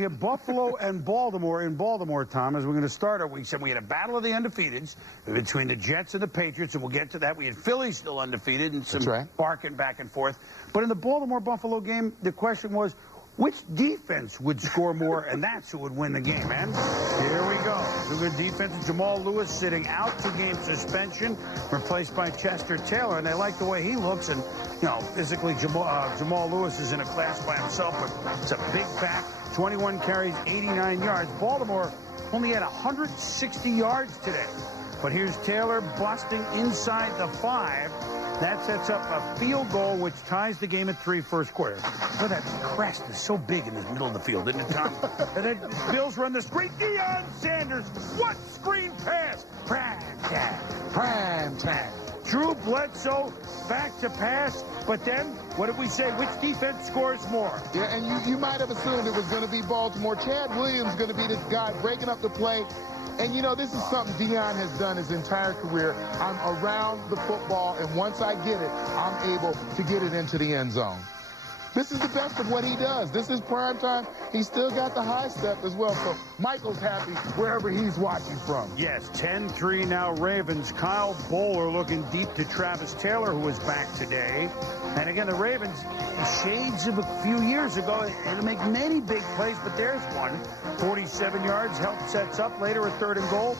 we have Buffalo and Baltimore in Baltimore, Tom, as we're going to start our week. So we had a battle of the undefeateds between the Jets and the Patriots, and we'll get to that. We had Philly still undefeated and some barking back and forth. But in the Baltimore-Buffalo game, the question was, which defense would score more, and that's who would win the game, man. Here we go. The good defense. Jamal Lewis sitting out, 2-game suspension, replaced by Chester Taylor, and they like the way he looks. And, you know, physically, Jamal Lewis is in a class by himself, but it's a big back, 21 carries, 89 yards. Baltimore only had 160 yards today. But here's Taylor busting inside the 5. That sets up a field goal, which ties the game at 3 first quarter. But that crest is so big in the middle of the field, isn't it, Tom? And then Bills run the screen. Deion Sanders, what screen pass? Prime time. Drew Bledsoe back to pass, but then, what did we say? Which defense scores more? Yeah, and you might have assumed it was going to be Baltimore. Chad Williams going to be the guy breaking up the play. And, you know, this is something Deion has done his entire career. I'm around the football, and once I get it, I'm able to get it into the end zone. This is the best of what he does. This is prime time. He's still got the high step as well. So Michael's happy wherever he's watching from. Yes, 10-3 now Ravens. Kyle Bowler looking deep to Travis Taylor, who is back today. And again, the Ravens, shades of a few years ago, it'll make many big plays, but there's one. 47 yards, help sets up later a 3rd and goal.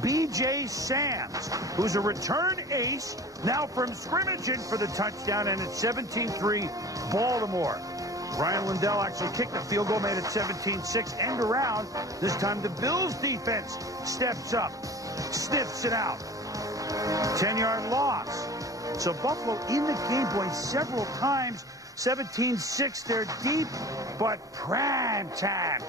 B.J. Sams, who's a return ace, now from scrimmage in for the touchdown, and it's 17-3 Baltimore. Ryan Lindell actually kicked the field goal, made it 17-6, end around. This time the Bills defense steps up, sniffs it out. 10-yard loss. So Buffalo in the game, boy, several times. 17-6, they're deep, but prime time.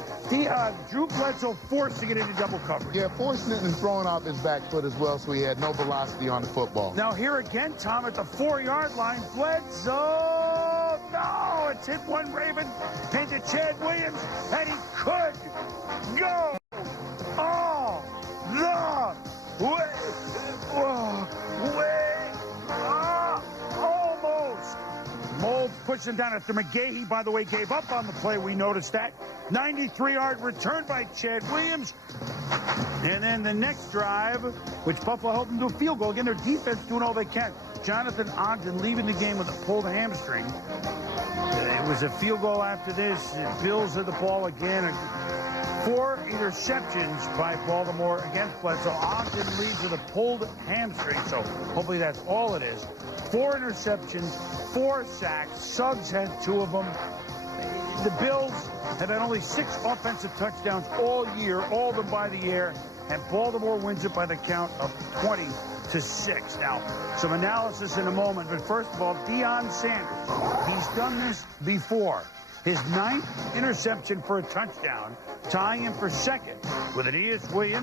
Drew Bledsoe forcing it into double coverage. Yeah, forcing it and throwing off his back foot as well, so he had no velocity on the football. Now here again, Tom, at the 4-yard line, Bledsoe, no, it's hit one Raven into Chad Williams, and he could go all the way. Mold pushing down after McGahee, by the way, gave up on the play. We noticed that. 93-yard return by Chad Williams. And then the next drive, which Buffalo helped them do a field goal. Again, their defense doing all they can. Jonathan Ogden leaving the game with a pulled hamstring. It was a field goal after this. The Bills had the ball again. 4 interceptions by Baltimore against Bledsoe. Ogden leads with a pulled hamstring, so hopefully that's all it is. 4 interceptions, 4 sacks. Suggs had 2 of them. The Bills have had only 6 offensive touchdowns all year, all of them by the air, and Baltimore wins it by the count of 20-6. Now, some analysis in a moment, but first of all, Deion Sanders. He's done this before. His 9th interception for a touchdown, tying him for 2nd with Aeneas Williams.